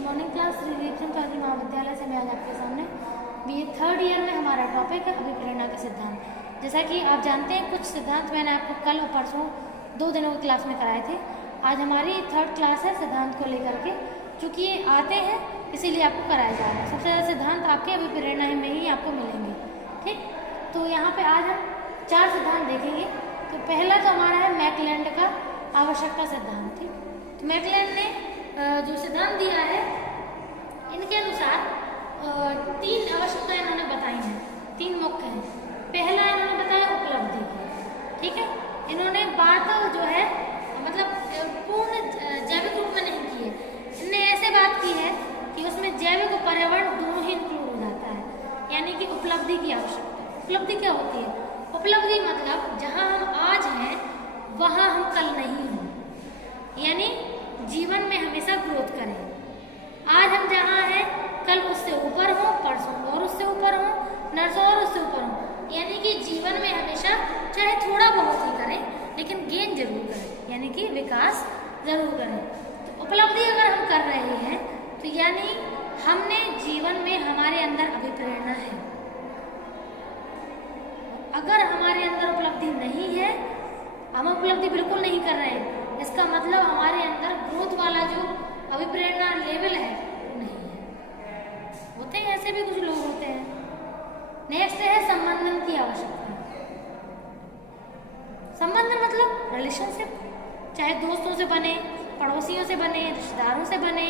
Morning class Shri Deepchand Chaudhary महाविद्यालय से मैं आज आपके सामने BA थर्ड ईयर में हमारा टॉपिक है अभिप्रेरणा के सिद्धांत। जैसा कि आप जानते हैं कुछ सिद्धांत मैंने आपको कल और परसों 2 दिनों की क्लास में कराए थे। आज हमारी थर्ड क्लास है सिद्धांत को लेकर के, चूँकि ये आते हैं इसीलिए आपको कराया जा रहा है। सबसे ज़्यादा सिद्धांत आपके अभिप्रेरणा में ही आपको मिलेंगे। ठीक, तो यहाँ पे आज हम 4 सिद्धांत देखेंगे। तो पहला तो हमारा है मैकलेलैंड का आवश्यकता सिद्धांत। ठीक, तो मैकलेलैंड ने जो सिद्धांत दिया है इनके अनुसार 3 आवश्यकताएं इन्होंने बताई हैं, 3 मुख्य हैं। पहला इन्होंने बताया उपलब्धि की। ठीक है, इन्होंने बात जो है मतलब पूर्ण जैविक रूप में नहीं की है, इनने ऐसे बात की है कि उसमें जैविक और पर्यावरण दोनों ही इंक्लूड हो जाता है, यानी कि उपलब्धि की आवश्यकता। उपलब्धि क्या होती है? उपलब्धि मतलब जहाँ हम आज हैं वहाँ हम कल नहीं हों, यानी जीवन में हमेशा ग्रोथ करें। आज हम जहाँ हैं कल उससे ऊपर हो, परसों और उससे ऊपर हो, नरसों और उससे ऊपर हो, यानी कि जीवन में हमेशा चाहे थोड़ा बहुत ही करें लेकिन गेन जरूर करें, यानी कि विकास जरूर करें। तो उपलब्धि अगर हम कर रहे हैं तो यानी हमने जीवन में हमारे अंदर अभिप्रेरणा है। अगर हमारे अंदर उपलब्धि नहीं है, हम उपलब्धि बिल्कुल नहीं कर रहे हैं, इसका मतलब हमारे अंदर ग्रोथ वाला जो अभिप्रेरणा लेवल है वो नहीं है। होते हैं ऐसे भी कुछ लोग होते हैं। नेक्स्ट है संबंधन की आवश्यकता। संबंध मतलब रिलेशनशिप, चाहे दोस्तों से बने, पड़ोसियों से बने, रिश्तेदारों से बने,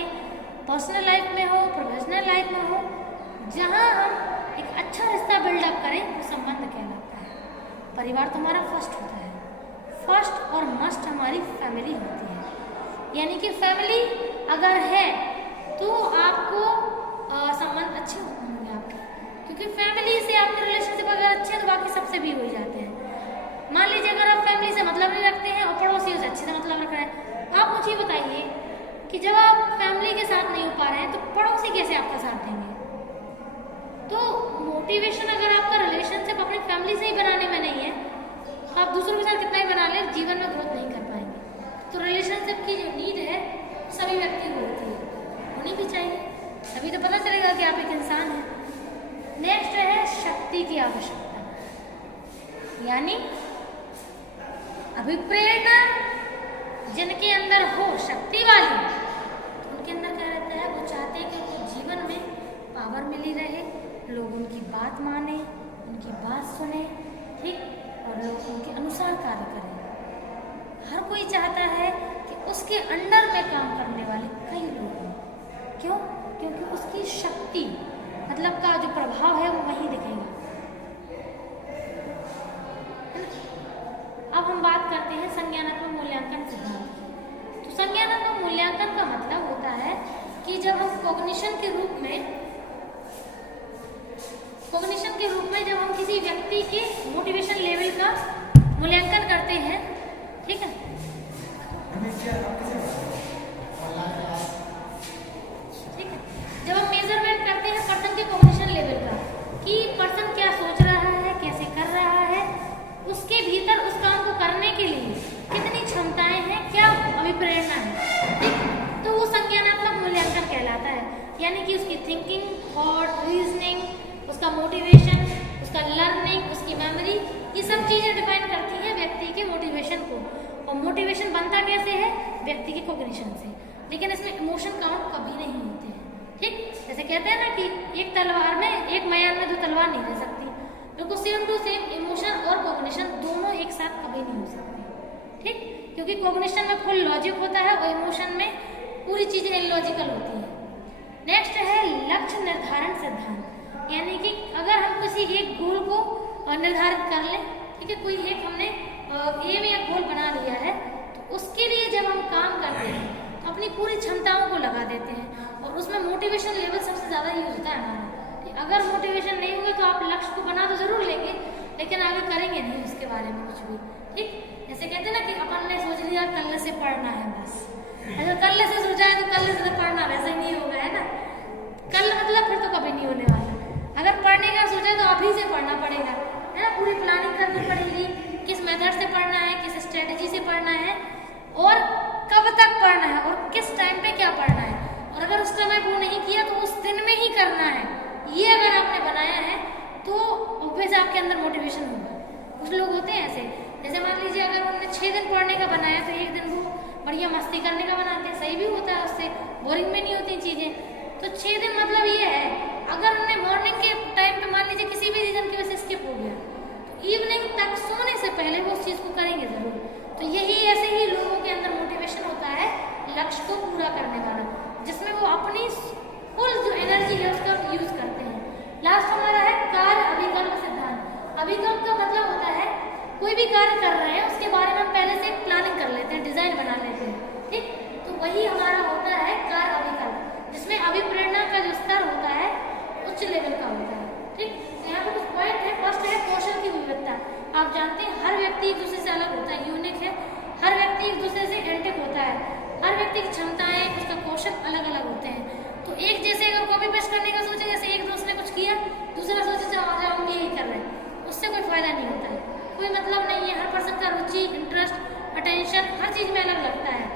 पर्सनल लाइफ में हो, प्रोफेशनल लाइफ में हो, जहाँ हम एक अच्छा रिश्ता बिल्डअप करें वो संबंध कहलाता है। परिवार तो हमारा फर्स्ट होता है, फर्स्ट और मस्ट हमारी फैमिली होती है। यानी कि फैमिली अगर है तो आपको संबंध अच्छे होंगे आपके, क्योंकि फैमिली से आपके रिलेशनशिप अगर अच्छे हैं तो बाकी सबसे भी हो जाते हैं। मान लीजिए अगर आप फैमिली से मतलब नहीं रखते हैं और पड़ोसियों से अच्छे से मतलब रख रहे हैं, आप मुझे बताइए कि जब आप फैमिली के साथ नहीं हो पा रहे हैं तो पड़ोसी कैसे आपका साथ देंगे? तो मोटिवेशन अगर आपका रिलेशनशिप अपनी फैमिली से ही बनाने में नहीं है, आप दूसरों के साथ कितना ही बना लें, जीवन में ग्रोथ नहीं कर पाएंगे। तो रिलेशनशिप की जो नीड है सभी व्यक्ति को होती है, होनी भी चाहिए, तभी तो पता चलेगा कि आप एक इंसान हैं। नेक्स्ट है शक्ति की आवश्यकता, यानी अभिप्रेरणा जिनके अंदर हो शक्ति वाली, तो उनके अंदर क्या रहता है, वो चाहते हैं कि उनको जीवन में पावर मिली रहे, लोग उनकी बात माने, उनकी बात सुने, ठीक, और लोग उनके अनुसार कार्य करें। हर कोई चाहता है कि उसके अंडर में काम करने वाले कई लोग हों। क्यों? क्योंकि उसकी शक्ति मतलब का जो प्रभाव है वो वहीं दिखेगा। अब हम बात करते हैं संज्ञानात्मक मूल्यांकन सिद्धांत की। तो संज्ञानात्मक मूल्यांकन का मतलब होता है कि जब हम कॉग्निशन के रूप में जब हम किसी व्यक्ति के मोटिवेशन लेवल का मूल्यांकन करते हैं, ठीक है, जब हम मेजरमेंट करते हैं पर्सन के कॉग्निशन लेवल का कि पर्सन क्या सोच रहा है, कैसे कर रहा है, उसके भीतर उस काम को करने के लिए कितनी क्षमताएं हैं, क्या अभिप्रेरणा है, ठीक, तो वो संज्ञानात्मक मूल्यांकन कहलाता है। यानी कि उसकी थिंकिंग, थॉट, रीजनिंग, उसका मोटिवेशन, उसका लर्निंग, उसकी मेमोरी, ये सब चीज़ें डिफाइन करती हैं व्यक्ति के मोटिवेशन को। और मोटिवेशन बनता कैसे है? व्यक्ति के कॉग्निशन से। लेकिन इसमें इमोशन काउंट कभी नहीं होते हैं, ठीक, जैसे कहते हैं ना कि एक तलवार में, एक मैदान में 2 तलवार नहीं रह सकती, तो सेम टू सेम इमोशन और कॉग्निशन दोनों एक साथ कभी नहीं हो सकते, ठीक, क्योंकि कॉग्निशन में फुल लॉजिक होता है और इमोशन में पूरी चीज़ें इलॉजिकल होती हैं। नेक्स्ट है लक्ष्य निर्धारण सिद्धांत, यानी कि अगर हम किसी एक गोल को निर्धारित कर लें, ठीक है, कोई एक हमने एम या गोल बना लिया है, तो उसके लिए जब हम काम करते हैं तो अपनी पूरी क्षमताओं को लगा देते हैं और उसमें मोटिवेशन लेवल सबसे ज़्यादा यूज होता है हमारा। अगर मोटिवेशन नहीं होगी तो आप लक्ष्य को बना तो जरूर लेंगे लेकिन आगे करेंगे नहीं उसके बारे में कुछ भी, ठीक, जैसे कहते हैं ना कि अपन ने सोच लिया कल से पढ़ना है, बस अगर कल से सोचा है तो कल से पढ़ना, वैसे ही नहीं होगा, है ना, कल मतलब फिर तो कभी नहीं होने वाला। अगर पढ़ने का सोचा तो अभी से पढ़ना पड़ेगा, है ना, पूरी प्लानिंग करनी पड़ेगी, किस मेथड से पढ़ना है, किस स्ट्रेटजी से पढ़ना है और कब तक पढ़ना है और किस टाइम पे क्या पढ़ना है। और अगर उस समय आपके अंदर मोटिवेशन होगा। कुछ लोग होते हैं ऐसे, जैसे मान लीजिए अगर उन्होंने 6 दिन पढ़ने का बनाया तो एक दिन वो बढ़िया मस्ती करने का बनाते हैं, सही भी होता है, उससे बोरिंग भी नहीं होती चीज़ें। तो 6 दिन मतलब ये है, अगर उन्हें मॉर्निंग के टाइम पे मान लीजिए किसी भी रीजन की वजह से स्किप हो गया, तो इवनिंग तक सोने से पहले वो उस चीज़ को करेंगे ज़रूर। तो यही ऐसे ही लोगों के अंदर मोटिवेशन होता है लक्ष्य को पूरा करने वाला, जिसमें वो अपनी फुल जो एनर्जी है उसका यूज करते हैं। लास्ट हमारा है कार्य अभिकल्प सिद्धांत। अभिकल्प का मतलब होता है कोई भी कार्य कर रहे हैं उसके बारे में हम पहले से प्लानिंग कर लेते हैं, डिजाइन बना लेते हैं, ठीक। तो वही हमारा होता है कार्य अभिकल्प, जिसमें अभिप्रेरणा का जो स्तर होता है उच्च लेवल का होता है, ठीक। यहाँ पे कुछ पॉइंट है। फर्स्ट है कौशल की विविधता। आप जानते हैं हर व्यक्ति एक दूसरे से अलग होता है, यूनिक है। हर व्यक्ति एक दूसरे से एंटिक होता है। हर व्यक्ति की क्षमताएं, उसका कौशल अलग अलग होते हैं। तो एक जैसे अगर कॉपी पेस्ट करने का सोचे, जैसे एक दोस्त ने कुछ किया, दूसरा सोचे हम भी यही कर रहे हैं, उससे कोई फायदा नहीं होता है, कोई मतलब नहीं है। हर पर्सन का रुचि, इंटरेस्ट, अटेंशन हर चीज में अलग लगता है,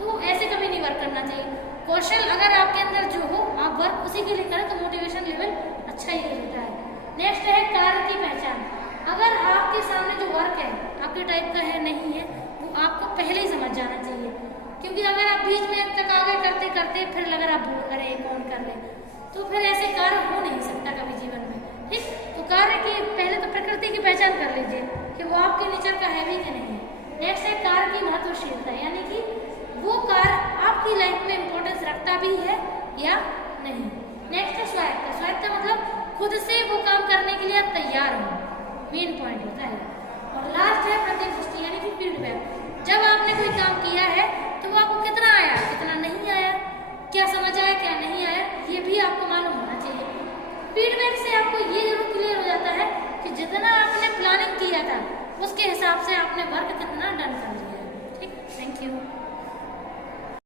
तो ऐसे कभी नहीं वर्क करना चाहिए। कौशल अगर आपके अंदर जो हो, आप वर्क उसी के लिए करें तो मोटिवेशन लेवल अच्छा ही होता है। नेक्स्ट है कार्य की पहचान। अगर आपके सामने जो वर्क है आपके टाइप का है नहीं है, वो आपको पहले ही समझ जाना चाहिए, क्योंकि अगर आप बीच में तक आगे करते करते फिर अगर आप भूल करें कौन कर ले, तो फिर ऐसे कार्य हो नहीं सकता कभी जीवन में, ठीक। तो कार्य की पहले तो प्रकृति की पहचान कर लीजिए कि वो आपके नेचर का है भी कि नहीं है। नेक्स्ट है कार्य की महत्वशीलता, यानी कि वो कार्य आपकी लाइफ में इंपॉर्टेंस रखता भी है या नहीं। नेक्स्ट है स्वायत्ता। स्वायत्ता मतलब खुद से वो काम करने के लिए आप तैयार हो, मेन पॉइंट होता है। और लास्ट है प्रतिपुष्टि, यानी कि फीडबैक। जब आपने कोई काम किया है तो वो आपको कितना आया, कितना नहीं आया, क्या समझ आया, क्या नहीं आया, ये भी आपको मालूम होना चाहिए। फीडबैक से आपको ये जरूर क्लियर हो जाता है कि जितना आपने प्लानिंग किया था उसके हिसाब से आपने वर्क